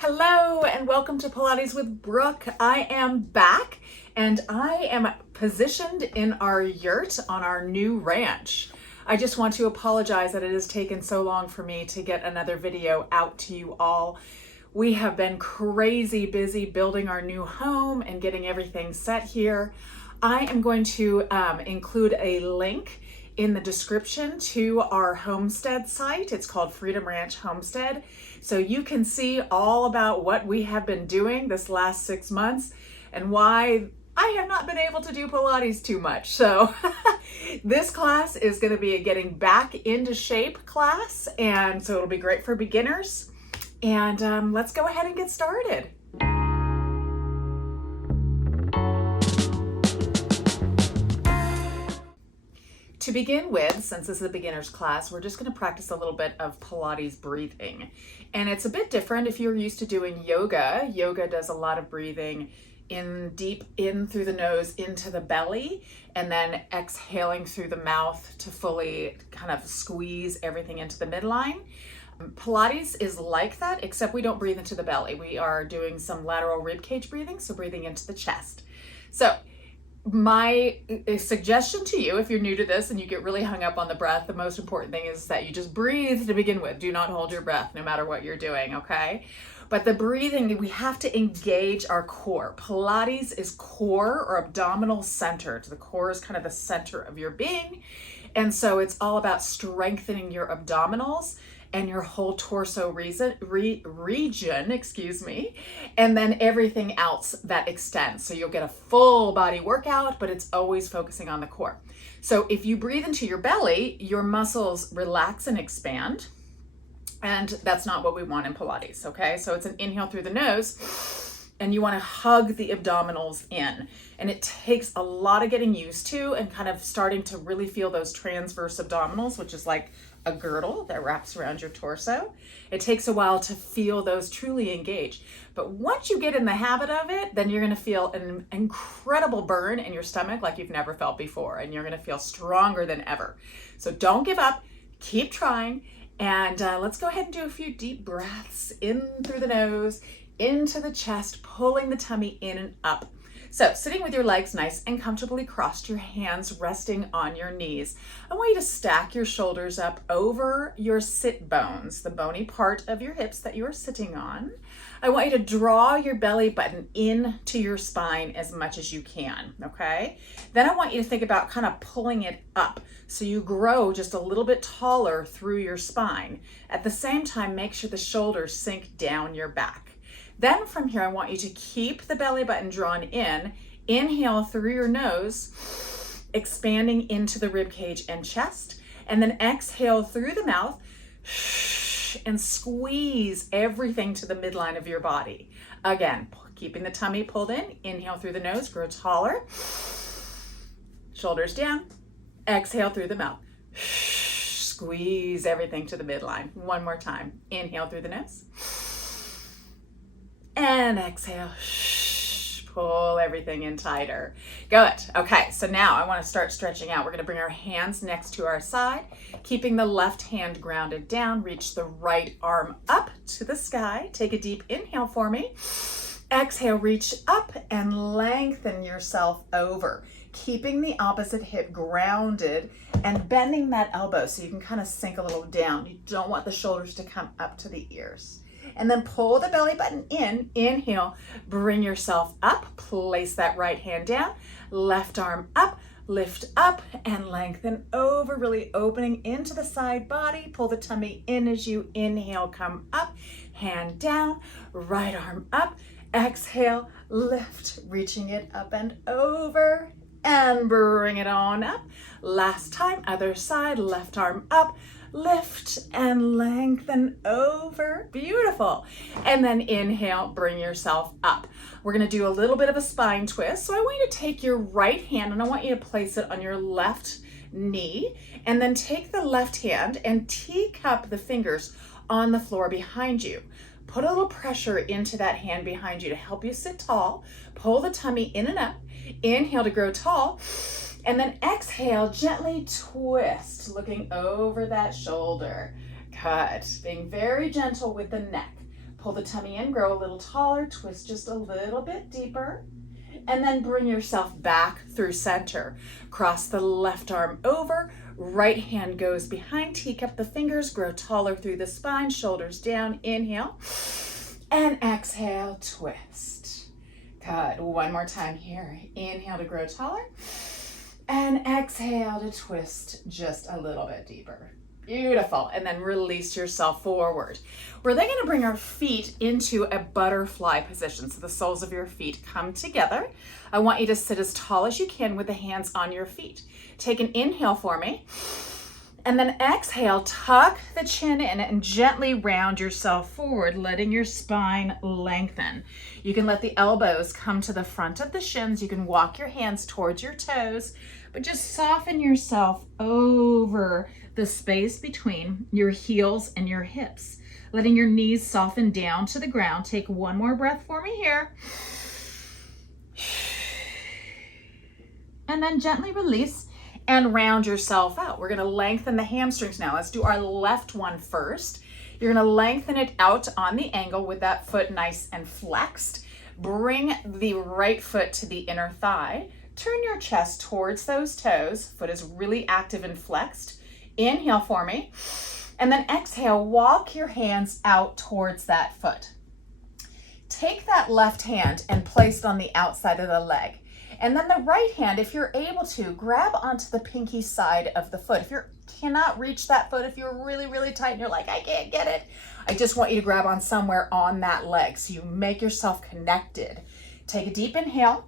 Hello and welcome to Pilates with Brooke. I am back and I am positioned in our yurt on our new ranch. I just want to apologize that it has taken so long for me to get another video out to you all. We have been crazy busy building our new home and getting everything set here. I am going to include a link in the description to our Homestead site. It's called Freedom Ranch Homestead. So you can see all about what we have been doing this last 6 months and why I have not been able to do Pilates too much. So this class is going to be a getting back into shape class, and so it'll be great for beginners. And let's go ahead and get started. To begin with, since this is a beginner's class, we're just going to practice a little bit of Pilates breathing. And it's a bit different if you're used to doing yoga. Yoga does a lot of breathing deep in through the nose into the belly, and then exhaling through the mouth to fully kind of squeeze everything into the midline. Pilates is like that, except we don't breathe into the belly. We are doing some lateral rib cage breathing, so breathing into the chest. So my suggestion to you, if you're new to this and you get really hung up on the breath, the most important thing is that you just breathe to begin with. Do not hold your breath no matter what you're doing, okay? But the breathing, we have to engage our core. Pilates is core or abdominal centered. The core is kind of the center of your being. And so it's all about strengthening your abdominals and your whole torso region, and then everything else that extends. So you'll get a full body workout, but it's always focusing on the core. So if you breathe into your belly, your muscles relax and expand, and that's not what we want in Pilates, okay? So it's an inhale through the nose, and you want to hug the abdominals in. And it takes a lot of getting used to and kind of starting to really feel those transverse abdominals, which is like a girdle that wraps around your torso. It takes a while to feel those truly engage. But once you get in the habit of it, then you're going to feel an incredible burn in your stomach like you've never felt before. And you're going to feel stronger than ever. So don't give up. Keep trying. And let's go ahead and do a few deep breaths in through the nose, into the chest, pulling the tummy in and up. So sitting with your legs nice and comfortably crossed, your hands resting on your knees. I want you to stack your shoulders up over your sit bones, the bony part of your hips that you are sitting on. I want you to draw your belly button into your spine as much as you can, okay? Then I want you to think about kind of pulling it up so you grow just a little bit taller through your spine. At the same time, make sure the shoulders sink down your back. Then from here, I want you to keep the belly button drawn in. Inhale through your nose, expanding into the rib cage and chest. And then exhale through the mouth and squeeze everything to the midline of your body. Again, keeping the tummy pulled in. Inhale through the nose, grow taller. Shoulders down. Exhale through the mouth. Squeeze everything to the midline. One more time. Inhale through the nose. And exhale, pull everything in tighter. Good. Okay, so now I want to start stretching out. We're going to bring our hands next to our side, keeping the left hand grounded down. Reach the right arm up to the sky. Take a deep inhale for me. Exhale, reach up and lengthen yourself over, keeping the opposite hip grounded and bending that elbow so you can kind of sink a little down. You don't want the shoulders to come up to the ears. And then pull the belly button in. Inhale, bring yourself up. Place that right hand down. Left arm up, lift up and lengthen over, really opening into the side body. Pull the tummy in as you inhale, come up, hand down, right arm up. Exhale, lift, reaching it up and over and bring it on up. Last time, other side, left arm up. Lift and lengthen over. Beautiful. And then inhale, bring yourself up. We're going to do a little bit of a spine twist. So I want you to take your right hand and I want you to place it on your left knee, and then take the left hand and teacup the fingers on the floor behind you. Put a little pressure into that hand behind you to help you sit tall. Pull the tummy in and up. Inhale to grow tall. And then exhale, gently twist, looking over that shoulder. Good. Being very gentle with the neck. Pull the tummy in, grow a little taller, twist just a little bit deeper, and then bring yourself back through center. Cross the left arm over, right hand goes behind, teacup the fingers, grow taller through the spine, shoulders down, inhale, and exhale, twist. Good, one more time here. Inhale to grow taller, and exhale to twist just a little bit deeper. Beautiful. And then release yourself forward. We're then going to bring our feet into a butterfly position. So the soles of your feet come together. I want you to sit as tall as you can with the hands on your feet. Take an inhale for me. And then exhale, tuck the chin in and gently round yourself forward, letting your spine lengthen. You can let the elbows come to the front of the shins. You can walk your hands towards your toes, but just soften yourself over the space between your heels and your hips, letting your knees soften down to the ground. Take one more breath for me here. And then gently release and round yourself out. We're going to lengthen the hamstrings now. Let's do our left one first. You're going to lengthen it out on the angle with that foot nice and flexed. Bring the right foot to the inner thigh. Turn your chest towards those toes. Foot is really active and flexed. Inhale for me. And then exhale, walk your hands out towards that foot. Take that left hand and place it on the outside of the leg. And then the right hand, if you're able to, grab onto the pinky side of the foot. If you cannot reach that foot, if you're really, really tight and you're like, I can't get it, I just want you to grab on somewhere on that leg so you make yourself connected. Take a deep inhale.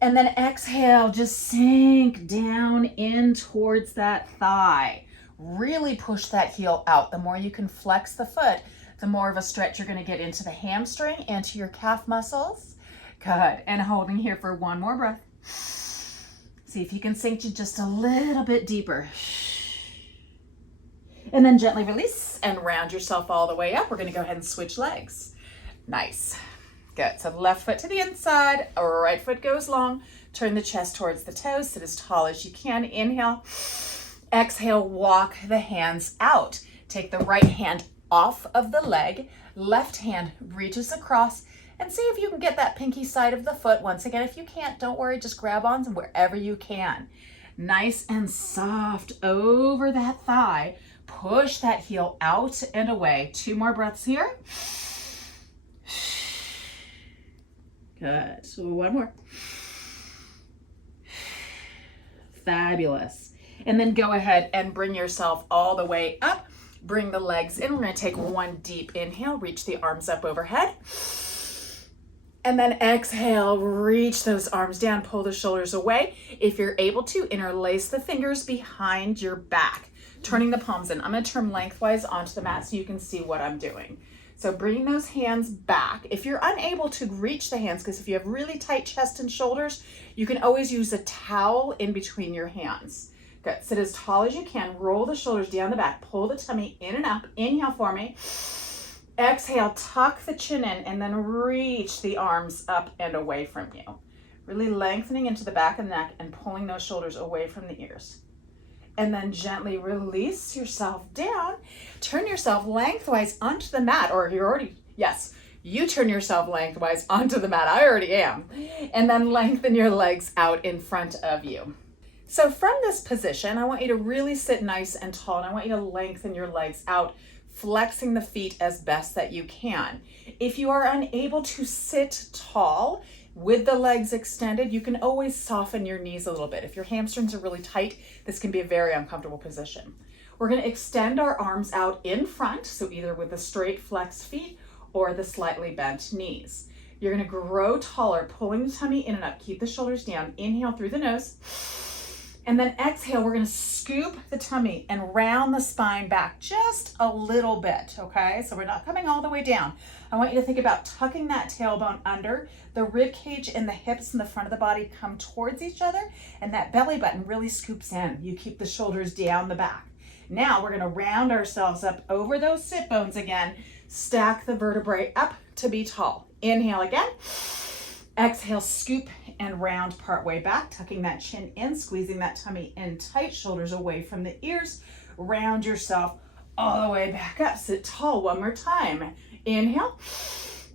And then exhale, just sink down in towards that thigh. Really push that heel out. The more you can flex the foot, the more of a stretch you're going to get into the hamstring and to your calf muscles. Good. And holding here for one more breath. See if you can sink just a little bit deeper. And then gently release and round yourself all the way up. We're going to go ahead and switch legs. Nice. Good. So left foot to the inside, right foot goes long. Turn the chest towards the toes. Sit as tall as you can. Inhale. Exhale, walk the hands out. Take the right hand off of the leg. Left hand reaches across. And see if you can get that pinky side of the foot. Once again, if you can't, don't worry. Just grab on wherever you can. Nice and soft over that thigh. Push that heel out and away. Two more breaths here. Good. So one more. Fabulous. And then go ahead and bring yourself all the way up. Bring the legs in. We're going to take one deep inhale. Reach the arms up overhead. And then exhale, reach those arms down, pull the shoulders away. If you're able to, interlace the fingers behind your back, turning the palms in. I'm going to turn lengthwise onto the mat so you can see what I'm doing. So bring those hands back. If you're unable to reach the hands, because if you have really tight chest and shoulders, you can always use a towel in between your hands. Good. Sit as tall as you can. Roll the shoulders down the back. Pull the tummy in and up. Inhale for me. Exhale, tuck the chin in, and then reach the arms up and away from you. Really lengthening into the back of the neck and pulling those shoulders away from the ears. And then gently release yourself down. Turn yourself lengthwise onto the mat, or you're already, yes, you turn yourself lengthwise onto the mat. I already am. And then lengthen your legs out in front of you. So from this position, I want you to really sit nice and tall, and I want you to lengthen your legs out, flexing the feet as best that you can. If you are unable to sit tall with the legs extended, you can always soften your knees a little bit. If your hamstrings are really tight, this can be a very uncomfortable position. We're going to extend our arms out in front, so either with the straight flexed feet or the slightly bent knees. You're going to grow taller, pulling the tummy in and up. Keep the shoulders down. Inhale through the nose. And then exhale, we're going to scoop the tummy and round the spine back just a little bit, okay? So we're not coming all the way down. I want you to think about tucking that tailbone under. The rib cage and the hips and the front of the body come towards each other, and that belly button really scoops in. You keep the shoulders down the back. Now we're going to round ourselves up over those sit bones again. Stack the vertebrae up to be tall. Inhale again. Exhale, scoop and round part way back, tucking that chin in, squeezing that tummy in tight, shoulders away from the ears. Round yourself all the way back up. Sit tall one more time. Inhale.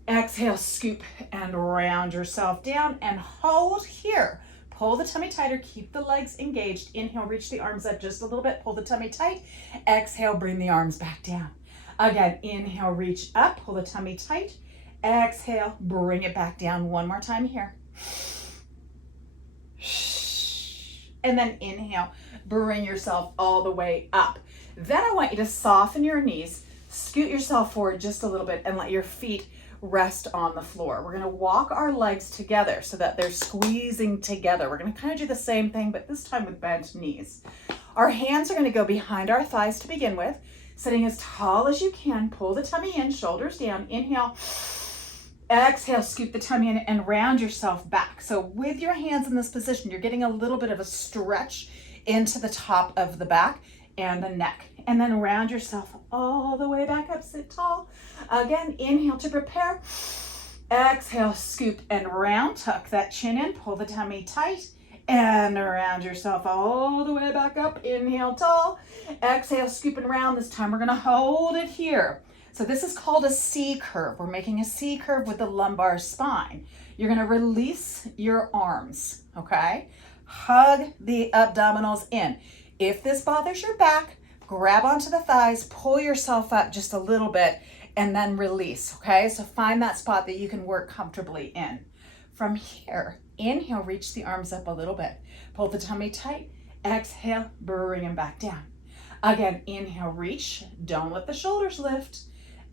Exhale, scoop and round yourself down and hold here. Pull the tummy tighter, keep the legs engaged. Inhale, reach the arms up just a little bit, pull the tummy tight. Exhale, bring the arms back down. Again, inhale, reach up, pull the tummy tight. Exhale, bring it back down. One more time here. And then inhale, bring yourself all the way up. Then I want you to soften your knees, scoot yourself forward just a little bit and let your feet rest on the floor. We're gonna walk our legs together so that they're squeezing together. We're gonna kind of do the same thing, but this time with bent knees. Our hands are gonna go behind our thighs to begin with, sitting as tall as you can. Pull the tummy in, shoulders down. Inhale, exhale, scoop the tummy in and round yourself back. So with your hands in this position, you're getting a little bit of a stretch into the top of the back and the neck. And then round yourself all the way back up, sit tall. Again, inhale to prepare. Exhale, scoop and round, tuck that chin in, pull the tummy tight, and round yourself all the way back up. Inhale, tall. Exhale, scoop and round. This time we're gonna hold it here. So this is called a C curve. We're making a C curve with the lumbar spine. You're gonna release your arms, okay? Hug the abdominals in. If this bothers your back, grab onto the thighs, pull yourself up just a little bit, and then release, okay? So find that spot that you can work comfortably in. From here, inhale, reach the arms up a little bit. Pull the tummy tight. Exhale, bring them back down. Again, inhale, reach. Don't let the shoulders lift.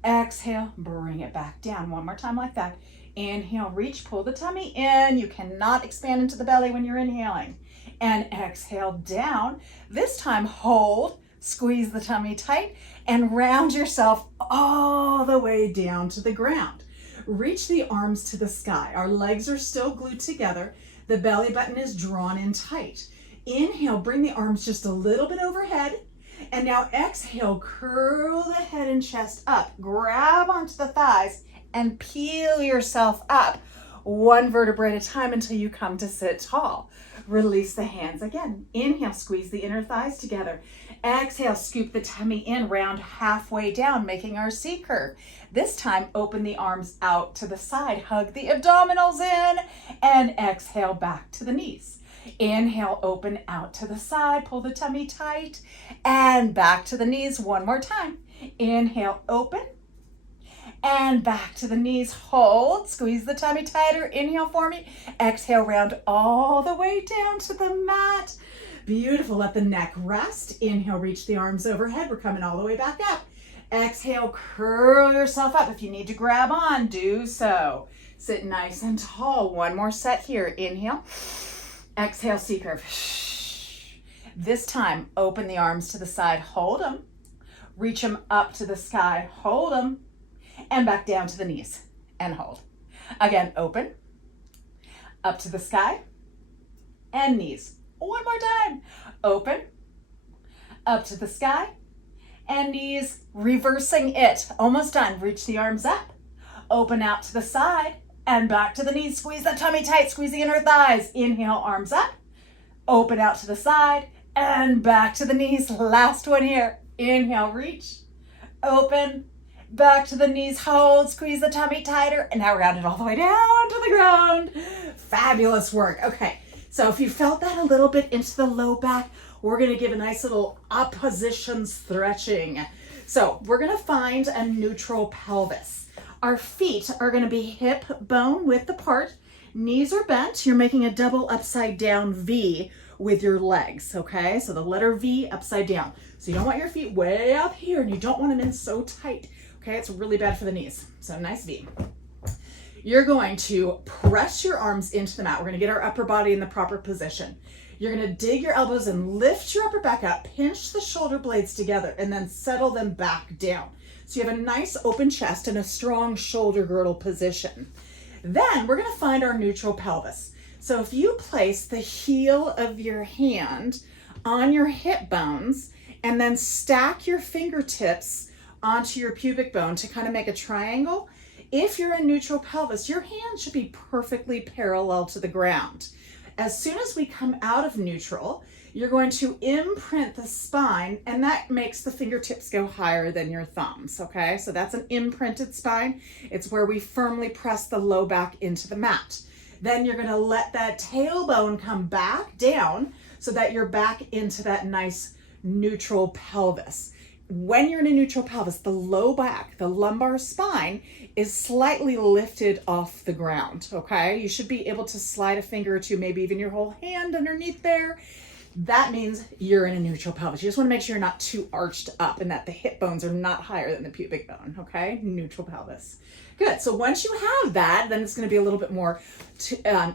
Exhale, bring it back down. One more time like that. Inhale, reach, pull the tummy in. You cannot expand into the belly when you're inhaling. And exhale, down. This time, hold. Squeeze the tummy tight and round yourself all the way down to the ground. Reach the arms to the sky. Our legs are still glued together. The belly button is drawn in tight. Inhale, bring the arms just a little bit overhead. And now exhale, curl the head and chest up. Grab onto the thighs and peel yourself up one vertebrae at a time until you come to sit tall. Release the hands again. Inhale, squeeze the inner thighs together. Exhale, scoop the tummy in, round halfway down, making our C curve. This time, open the arms out to the side, hug the abdominals in, and exhale back to the knees. Inhale, open out to the side, pull the tummy tight, and back to the knees one more time. Inhale, open, and back to the knees, hold, squeeze the tummy tighter, inhale for me, exhale, round all the way down to the mat. Beautiful, let the neck rest. Inhale, reach the arms overhead. We're coming all the way back up. Exhale, curl yourself up. If you need to grab on, do so. Sit nice and tall. One more set here. Inhale, exhale, C curve. This time, open the arms to the side, hold them. Reach them up to the sky, hold them. And back down to the knees and hold. Again, open, up to the sky, and knees. One more time. Open, up to the sky, and knees, reversing it. Almost done. Reach the arms up, open out to the side, and back to the knees. Squeeze the tummy tight, squeeze the inner thighs. Inhale, arms up, open out to the side, and back to the knees. Last one here. Inhale, reach, open, back to the knees, hold, squeeze the tummy tighter, and now round it all the way down to the ground. Fabulous work. Okay. So if you felt that a little bit into the low back, we're gonna give a nice little opposition stretching. So we're gonna find a neutral pelvis. Our feet are gonna be hip bone width apart, knees are bent. You're making a double upside down V with your legs, okay? So the letter V upside down. So you don't want your feet way up here and you don't want them in so tight, okay? It's really bad for the knees. So nice V. You're going to press your arms into the mat. We're going to get our upper body in the proper position. You're going to dig your elbows and lift your upper back up, pinch the shoulder blades together, and then settle them back down. So you have a nice open chest and a strong shoulder girdle position. Then we're going to find our neutral pelvis. So if you place the heel of your hand on your hip bones and then stack your fingertips onto your pubic bone to kind of make a triangle, if you're in neutral pelvis, your hand should be perfectly parallel to the ground. As soon as we come out of neutral, you're going to imprint the spine, and that makes the fingertips go higher than your thumbs, okay? So that's an imprinted spine. It's where we firmly press the low back into the mat. Then you're gonna let that tailbone come back down so that you're back into that nice neutral pelvis. When you're in a neutral pelvis, the low back, the lumbar spine is slightly lifted off the ground, okay? You should be able to slide a finger or two, maybe even your whole hand underneath there. That means you're in a neutral pelvis. You just want to make sure you're not too arched up and that the hip bones are not higher than the pubic bone, okay? Neutral pelvis. Good. So once you have that, then it's going to be a little bit more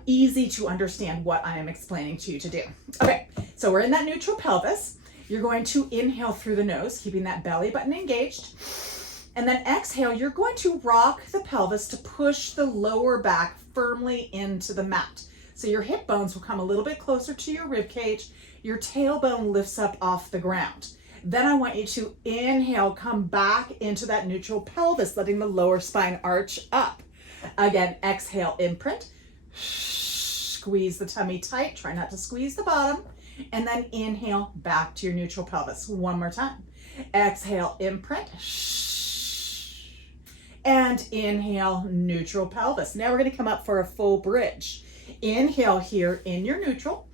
easy to understand what I am explaining to you to do. Okay, so we're in that neutral pelvis. You're going to inhale through the nose, keeping that belly button engaged. And then exhale, you're going to rock the pelvis to push the lower back firmly into the mat. So your hip bones will come a little bit closer to your rib cage. Your tailbone lifts up off the ground. Then I want you to inhale, come back into that neutral pelvis, letting the lower spine arch up. Again, exhale, imprint. Squeeze the tummy tight. Try not to squeeze the bottom. And then inhale back to your neutral pelvis. One more time. Exhale, imprint. And inhale, neutral pelvis. Now we're going to come up for a full bridge. Inhale here in your neutral.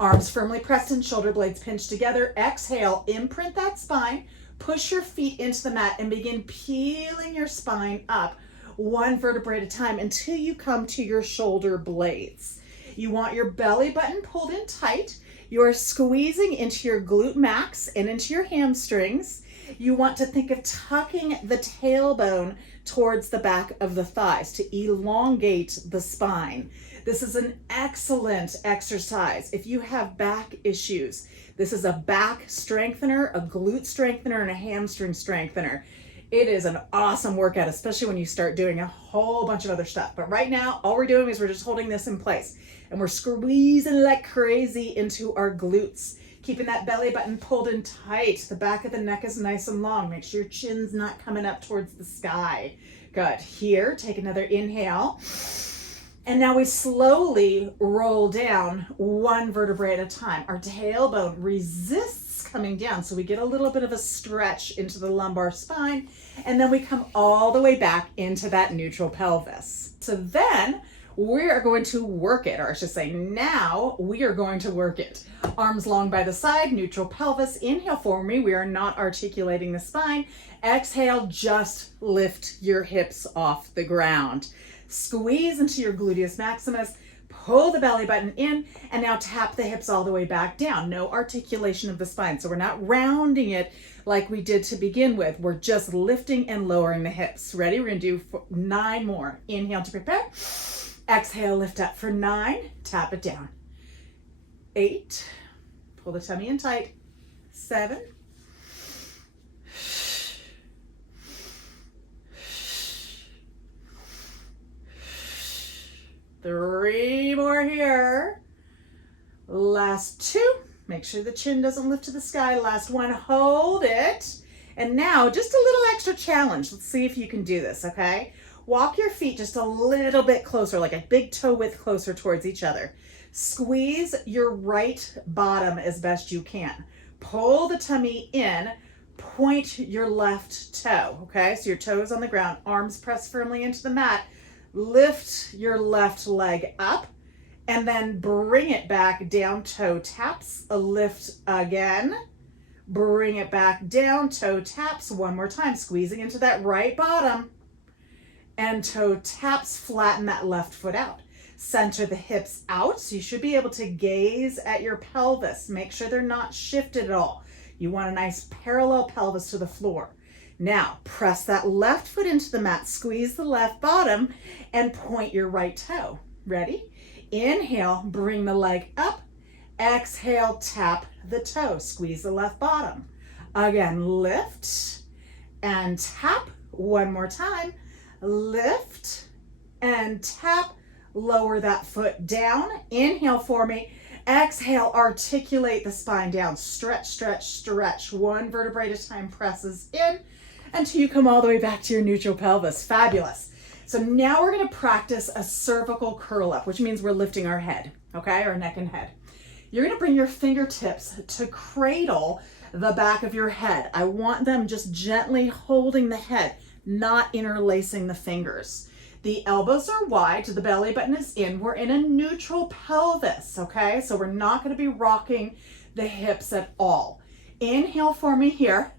Arms firmly pressed in, shoulder blades pinched together. Exhale, imprint that spine. Push your feet into the mat and begin peeling your spine up one vertebrae at a time until you come to your shoulder blades. You want your belly button pulled in tight. You are squeezing into your glute max and into your hamstrings. You want to think of tucking the tailbone towards the back of the thighs to elongate the spine. This is an excellent exercise. If you have back issues, this is a back strengthener, a glute strengthener, and a hamstring strengthener. It is an awesome workout, especially when you start doing a whole bunch of other stuff. But right now, all we're doing is we're just holding this in place. And we're squeezing like crazy into our glutes, keeping that belly button pulled in tight. The back of the neck is nice and long. Make sure your chin's not coming up towards the sky. Good. Here, take another inhale. And now we slowly roll down one vertebrae at a time. Our tailbone resists coming down, so we get a little bit of a stretch into the lumbar spine, and then we come all the way back into that neutral pelvis. So then we are going to work it, or I should say now we are going to work it. Arms long by the side, neutral pelvis. Inhale for me. We are not articulating the spine. Exhale, just lift your hips off the ground. Squeeze into your gluteus maximus, pull the belly button in, and now tap the hips all the way back down. No articulation of the spine. So we're not rounding it like we did to begin with. We're just lifting and lowering the hips. Ready? We're going to do 9 more. Inhale to prepare. Exhale, lift up for 9. Tap it down. 8. Pull the tummy in tight. 7. 3 more here. Last 2. Make sure the chin doesn't lift to the sky. Last 1. Hold it. And now just a little extra challenge. Let's see if you can do this, okay? Walk your feet just a little bit closer, like a big toe width closer towards each other. Squeeze your right bottom as best you can. Pull the tummy in. Point your left toe, okay? So your toe is on the ground. Arms pressed firmly into the mat. Lift your left leg up and then bring it back down, toe taps, a lift again, bring it back down, toe taps, one more time, squeezing into that right bottom, and toe taps, flatten that left foot out. Center the hips out, so you should be able to gaze at your pelvis. Make sure they're not shifted at all. You want a nice parallel pelvis to the floor. Now, press that left foot into the mat, squeeze the left bottom, and point your right toe. Ready? Inhale, bring the leg up. Exhale, tap the toe, squeeze the left bottom. Again, lift and tap. One more time. Lift and tap. Lower that foot down. Inhale for me. Exhale, articulate the spine down. Stretch, stretch, stretch. One vertebrae at a time presses in until you come all the way back to your neutral pelvis. Fabulous. So now we're gonna practice a cervical curl up, which means we're lifting our head, okay? Our neck and head. You're gonna bring your fingertips to cradle the back of your head. I want them just gently holding the head, not interlacing the fingers. The elbows are wide, the belly button is in. We're in a neutral pelvis, okay? So we're not gonna be rocking the hips at all. Inhale for me here.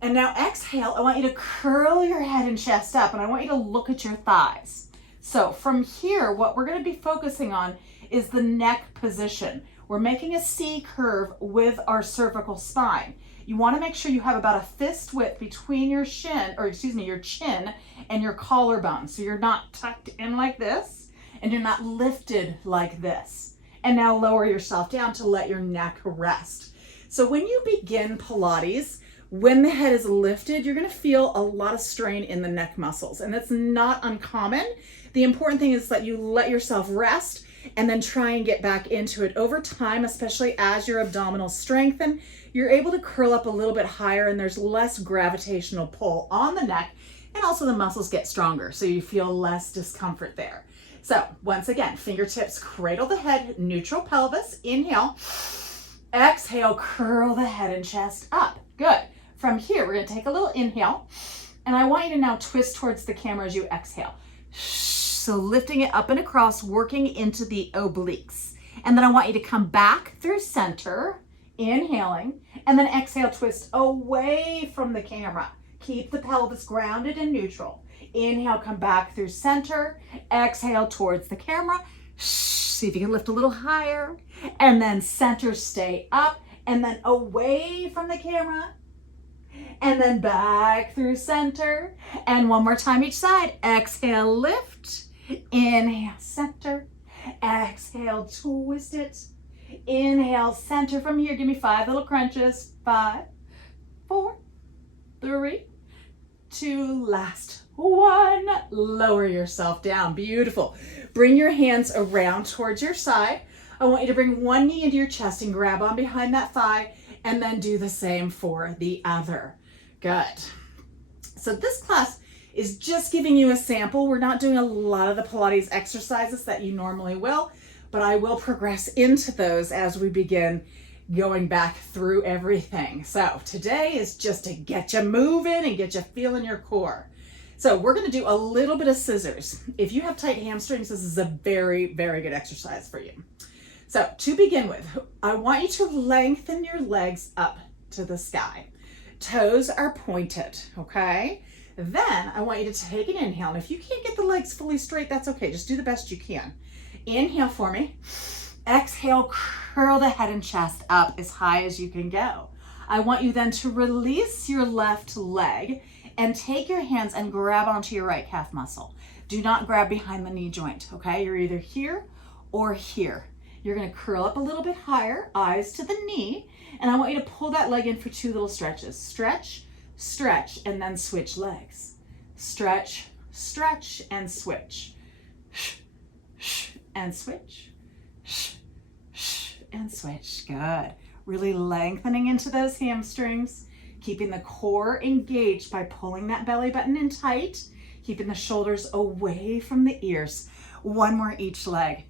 And now exhale, I want you to curl your head and chest up, and I want you to look at your thighs. So from here, what we're gonna be focusing on is the neck position. We're making a C curve with our cervical spine. You wanna make sure you have about a fist width between your chin and your collarbone. So you're not tucked in like this, and you're not lifted like this. And now lower yourself down to let your neck rest. So when you begin Pilates, when the head is lifted, you're gonna feel a lot of strain in the neck muscles, and that's not uncommon. The important thing is that you let yourself rest and then try and get back into it. Over time, especially as your abdominals strengthen, you're able to curl up a little bit higher, and there's less gravitational pull on the neck, and also the muscles get stronger, so you feel less discomfort there. So once again, fingertips cradle the head, neutral pelvis, inhale, exhale, curl the head and chest up. Good. From here, we're gonna take a little inhale, and I want you to now twist towards the camera as you exhale. So lifting it up and across, working into the obliques. And then I want you to come back through center, inhaling, and then exhale, twist away from the camera. Keep the pelvis grounded and neutral. Inhale, come back through center, exhale towards the camera. See if you can lift a little higher, and then center, stay up, and then away from the camera. And then back through center. And one more time each side. Exhale, lift. Inhale, center. Exhale, twist it. Inhale, center from here. Give me 5 little crunches. 5, 4, 3, 2, last 1. Lower yourself down. Beautiful. Bring your hands around towards your side. I want you to bring one knee into your chest and grab on behind that thigh, and then do the same for the other. Good. So this class is just giving you a sample. We're not doing a lot of the Pilates exercises that you normally will, but I will progress into those as we begin going back through everything. So today is just to get you moving and get you feeling your core. So we're gonna do a little bit of scissors. If you have tight hamstrings, this is a very, very good exercise for you. So to begin with, I want you to lengthen your legs up to the sky. Toes are pointed, okay? Then I want you to take an inhale, and if you can't get the legs fully straight, that's okay. Just do the best you can. Inhale for me. Exhale, curl the head and chest up as high as you can go. I want you then to release your left leg and take your hands and grab onto your right calf muscle. Do not grab behind the knee joint, okay? You're either here or here. You're gonna curl up a little bit higher, eyes to the knee, and I want you to pull that leg in for 2 little stretches. Stretch, stretch, and then switch legs. Stretch, stretch, and switch. And switch, and switch. Good. Really lengthening into those hamstrings, keeping the core engaged by pulling that belly button in tight, keeping the shoulders away from the ears. 1 more each leg.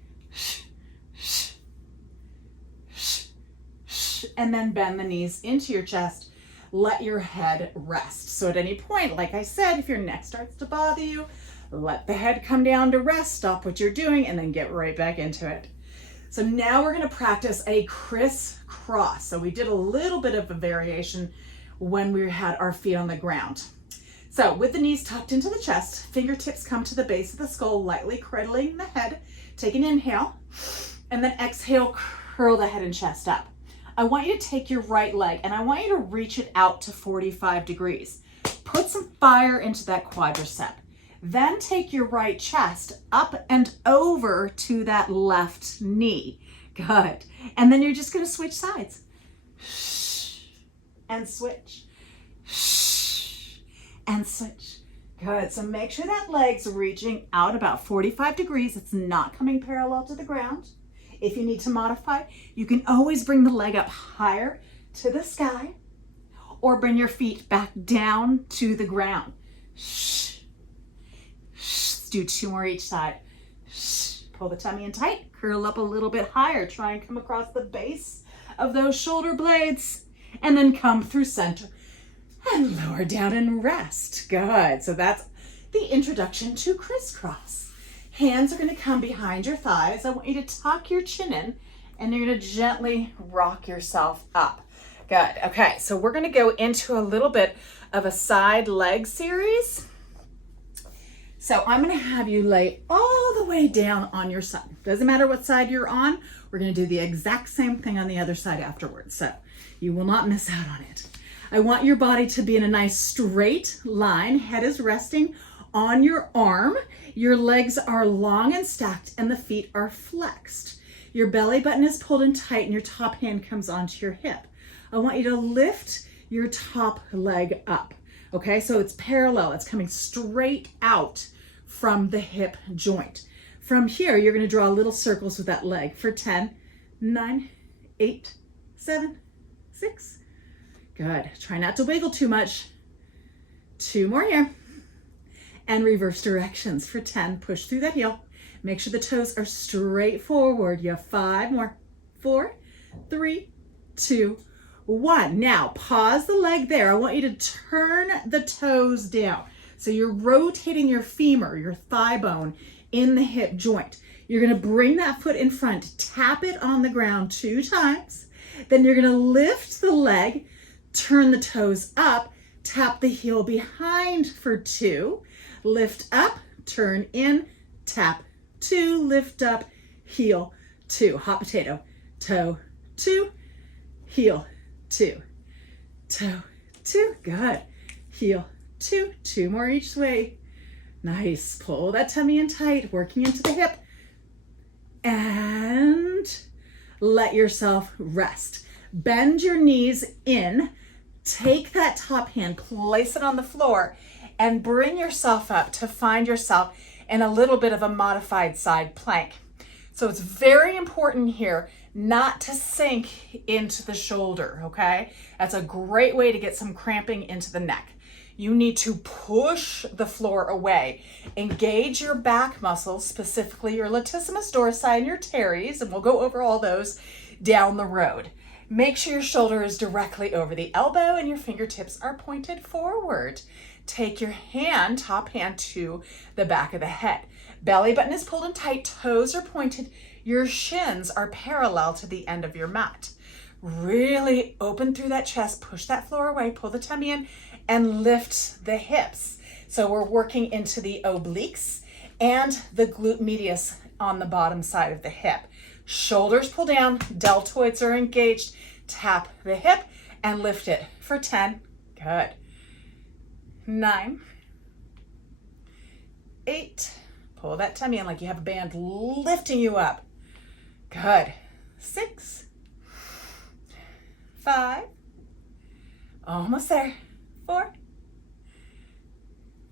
And then bend the knees into your chest. Let your head rest. So at any point, like I said, if your neck starts to bother you, let the head come down to rest, stop what you're doing, and then get right back into it. So now we're gonna practice a Criss Cross. So we did a little bit of a variation when we had our feet on the ground. So with the knees tucked into the chest, fingertips come to the base of the skull, lightly cradling the head. Take an inhale, and then exhale, curl the head and chest up. I want you to take your right leg, and I want you to reach it out to 45 degrees. Put some fire into that quadricep. Then take your right chest up and over to that left knee. Good. And then you're just going to switch sides. And switch. And switch. Good. So make sure that leg's reaching out about 45 degrees. It's not coming parallel to the ground. If you need to modify, you can always bring the leg up higher to the sky, or bring your feet back down to the ground. Let's do 2 more each side. Pull the tummy in tight, curl up a little bit higher. Try and come across the base of those shoulder blades, and then come through center and lower down and rest. Good. So that's the introduction to crisscross. Hands are going to come behind your thighs. I want you to tuck your chin in, and you're going to gently rock yourself up. Good. Okay, so we're going to go into a little bit of a side leg series. So I'm going to have you lay all the way down on your side. Doesn't matter what side you're on. We're going to do the exact same thing on the other side afterwards. So you will not miss out on it. I want your body to be in a nice straight line. Head is resting on your arm. Your legs are long and stacked and the feet are flexed. Your belly button is pulled in tight and your top hand comes onto your hip. I want you to lift your top leg up. Okay, so it's parallel. It's coming straight out from the hip joint. From here, you're going to draw little circles with that leg for 10, 9, 8, 7, 6. Good. Try not to wiggle too much. 2 more here. And reverse directions for 10. Push through that heel. Make sure the toes are straight forward. You have 5 more. 4, 3, 2, 1. Now pause the leg there. I want you to turn the toes down. So you're rotating your femur, your thigh bone in the hip joint. You're going to bring that foot in front, tap it on the ground 2 times. Then you're going to lift the leg, turn the toes up, tap the heel behind for 2, lift up, turn in, tap 2, lift up, heel 2. Hot potato, toe 2, heel 2, toe 2. Good. Heel 2. 2 more each way. Nice. Pull that tummy in tight, working into the hip. And let yourself rest. Bend your knees in. Take that top hand, place it on the floor, and bring yourself up to find yourself in a little bit of a modified side plank. So it's very important here not to sink into the shoulder, okay? That's a great way to get some cramping into the neck. You need to push the floor away. Engage your back muscles, specifically your latissimus dorsi and your teres, and we'll go over all those down the road. Make sure your shoulder is directly over the elbow and your fingertips are pointed forward. Take your hand, top hand, to the back of the head. Belly button is pulled in tight, toes are pointed, your shins are parallel to the end of your mat. Really open through that chest, push that floor away, pull the tummy in, and lift the hips. So we're working into the obliques and the glute medius on the bottom side of the hip. Shoulders pull down, deltoids are engaged. Tap the hip and lift it for 10. Good. 9, 8. Pull that tummy in like you have a band lifting you up. Good. 6, 5. Almost there. 4,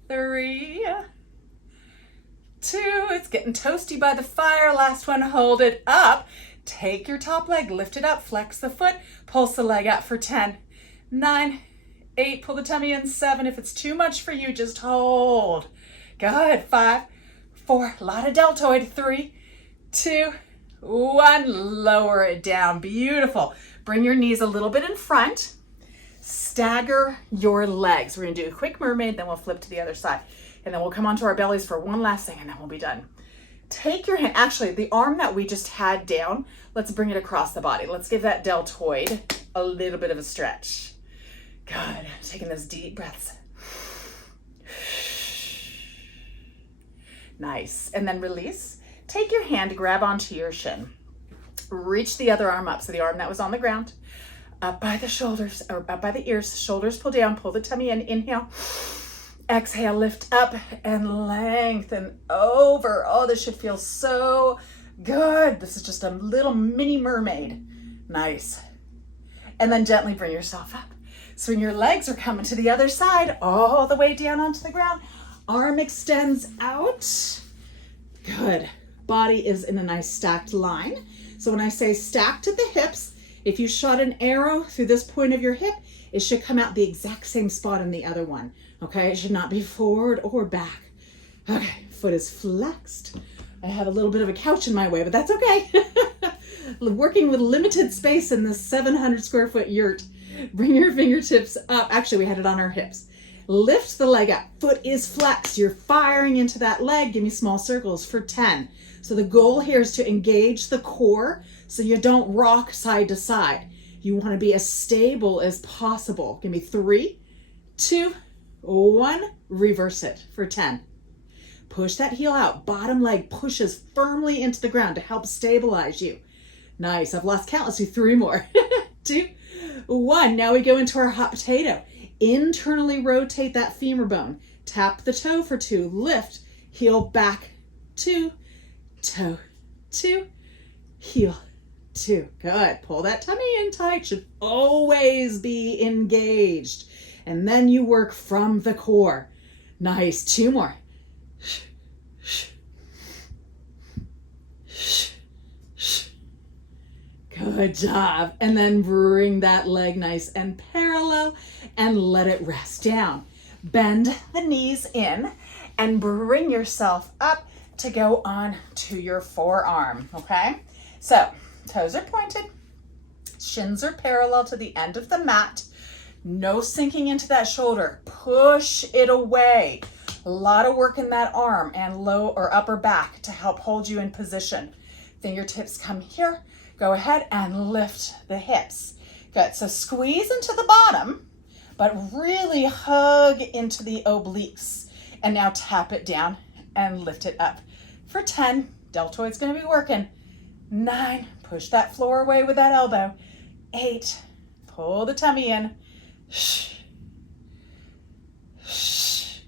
3, 2. It's getting toasty by the fire. Last one. Hold it up. Take your top leg, lift it up, flex the foot, pulse the leg out for 10, 9, 8. Pull the tummy in. 7. If it's too much for you, just hold. Good. 5, 4. A lot of deltoid. 3, 2, 1. Lower it down. Beautiful. Bring your knees a little bit in front. Stagger your legs. We're going to do a quick mermaid, then we'll flip to the other side. And then we'll come onto our bellies for one last thing, and then we'll be done. Take your hand, actually, the arm that we just had down, let's bring it across the body. Let's give that deltoid a little bit of a stretch. Good. Taking those deep breaths. Nice. And then release. Take your hand, grab onto your shin. Reach the other arm up. So the arm that was on the ground, up by the shoulders, or up by the ears. Shoulders pull down, pull the tummy in. Inhale. Exhale, lift up and lengthen over. Oh, this should feel so good. This is just a little mini mermaid. Nice. And then gently bring yourself up. Swing your legs are coming to the other side, all the way down onto the ground. Arm extends out. Good. Body is in a nice stacked line. So when I say stacked at the hips, if you shot an arrow through this point of your hip, it should come out the exact same spot in the other one. Okay, it should not be forward or back. Okay, Foot is flexed. I have a little bit of a couch in my way, but that's okay. Working with limited space in this 700 square foot yurt. Bring your fingertips up. Actually, we had it on our hips. Lift the leg up. Foot is flexed. You're firing into that leg. Give me small circles for 10. So the goal here is to engage the core so you don't rock side to side. You want to be as stable as possible. Give me 3, 2, 1. Reverse it for 10. Push that heel out. Bottom leg pushes firmly into the ground to help stabilize you. Nice. I've lost count. Let's do 3 more. 2, 1. Now we go into our hot potato. Internally rotate that femur bone. Tap the toe for 2. Lift. Heel back. 2. Toe. 2. Heel. 2. Good. Pull that tummy in tight. Should always be engaged. And then you work from the core. Nice. 2 more. Good job. And then bring that leg nice and parallel and let it rest down. Bend the knees in and bring yourself up to go on to your forearm, okay? So toes are pointed, shins are parallel to the end of the mat. No sinking into that shoulder. Push it away. A lot of work in that arm and low or upper back to help hold you in position. Fingertips come here. Go ahead and lift the hips. Good. So squeeze into the bottom, but really hug into the obliques. And now tap it down and lift it up. For 10, deltoid's going to be working. 9, push that floor away with that elbow. 8, pull the tummy in.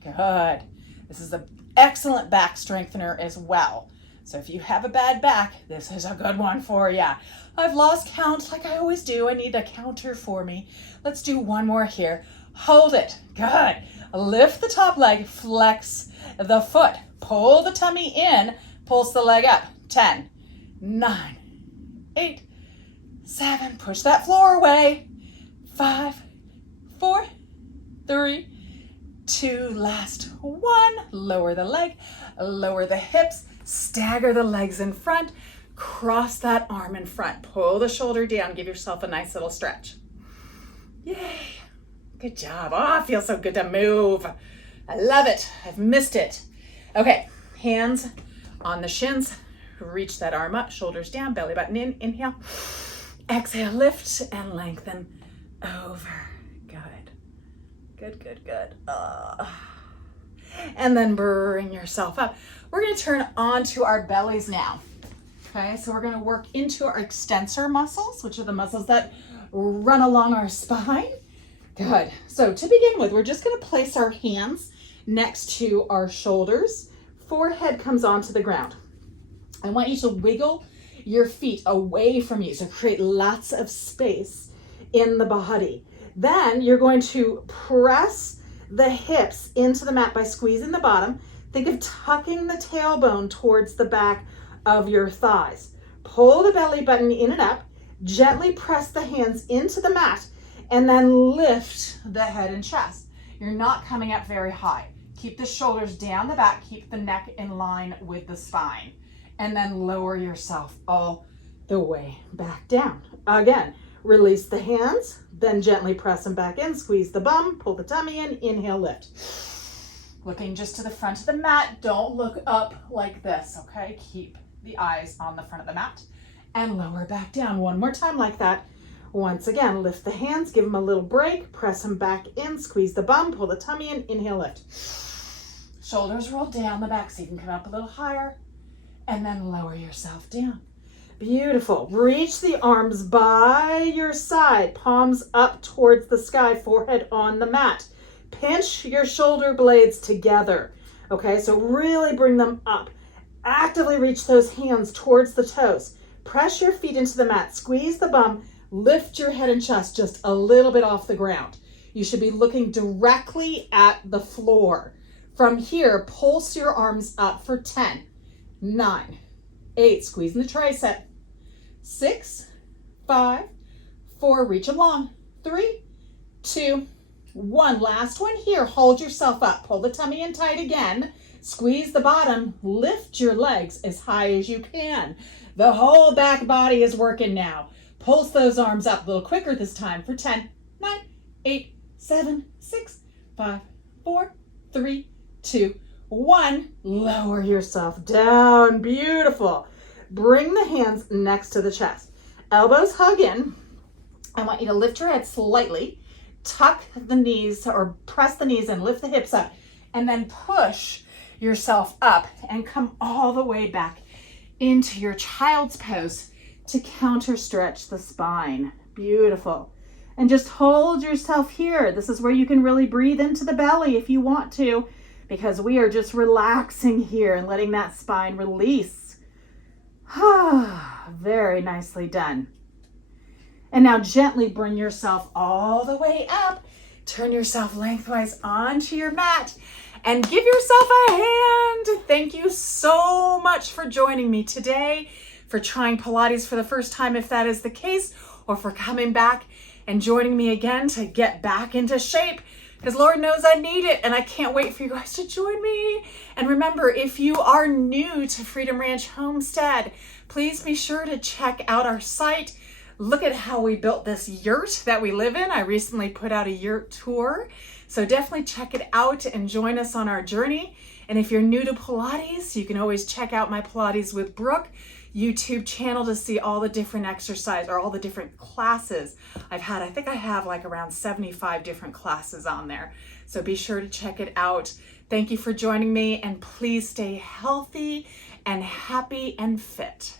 Good. This is an excellent back strengthener as well. So if you have a bad back, this is a good one for you. I've lost count like I always do. I need a counter for me. Let's do 1 more here. Hold it. Good. Lift the top leg, flex the foot. Pull the tummy in, pulse the leg up. 10, 9, 8, 7. Push that floor away. 5, 4, 3, 2. Last 1. Lower the leg, lower the hips. Stagger the legs in front, cross that arm in front, pull the shoulder down, give yourself a nice little stretch. Yay, good job. Oh, it feels so good to move. I love it. I've missed it. Okay, hands on the shins, reach that arm up, shoulders down, belly button in, inhale. Exhale, lift and lengthen over. Good, good, good, good. And then bring yourself up. We're going to turn onto our bellies now. Okay, so we're going to work into our extensor muscles, which are the muscles that run along our spine. Good. So to begin with, we're just going to place our hands next to our shoulders. Forehead comes onto the ground. I want you to wiggle your feet away from you, so create lots of space in the body. Then you're going to press the hips into the mat by squeezing the bottom. Think of tucking the tailbone towards the back of your thighs. Pull the belly button in and up. Gently press the hands into the mat and then lift the head and chest. You're not coming up very high. Keep the shoulders down the back. Keep the neck in line with the spine. And then lower yourself all the way back down. Again, release the hands, then gently press them back in. Squeeze the bum, pull the tummy in, inhale, lift. Looking just to the front of the mat. Don't look up like this, okay? Keep the eyes on the front of the mat and lower back down. 1 more time like that. Once again, lift the hands, give them a little break, press them back in, squeeze the bum, pull the tummy in, inhale, lift. Shoulders roll down the back so you can come up a little higher and then lower yourself down. Beautiful. Reach the arms by your side, palms up towards the sky, forehead on the mat. Pinch your shoulder blades together. Okay, so really bring them up. Actively reach those hands towards the toes. Press your feet into the mat. Squeeze the bum. Lift your head and chest just a little bit off the ground. You should be looking directly at the floor. From here, pulse your arms up for 10, 9, 8, squeezing the tricep, 6, 5, 4, reach them long, 3, 2, 1. Last one here. Hold yourself up. Pull the tummy in tight again. Squeeze the bottom, lift your legs as high as you can. The whole back body is working now. Pulse those arms up a little quicker this time for 10, 9, 8, 7, 6, 5, 4, 3, 2, 1. Lower yourself down. Beautiful. Bring the hands next to the chest. Elbows hug in. I want you to lift your head slightly. Tuck the knees or press the knees and lift the hips up. And then push yourself up and come all the way back into your child's pose to counter stretch the spine. Beautiful. And just hold yourself here. This is where you can really breathe into the belly if you want to, because we are just relaxing here and letting that spine release. Very nicely done. And now gently bring yourself all the way up. Turn yourself lengthwise onto your mat and give yourself a hand. Thank you so much for joining me today, for trying Pilates for the first time if that is the case, or for coming back and joining me again to get back into shape, because Lord knows I need it, and I can't wait for you guys to join me. And remember, if you are new to Freedom Ranch Homestead, please be sure to check out our site. Look at how we built this yurt that we live in. I recently put out a yurt tour, so definitely check it out and join us on our journey. And if you're new to Pilates, you can always check out my Pilates with Brooke YouTube channel to see all the different exercise or all the different classes I've had. I think I have like around 75 different classes on there. So be sure to check it out. Thank you for joining me, and please stay healthy and happy and fit.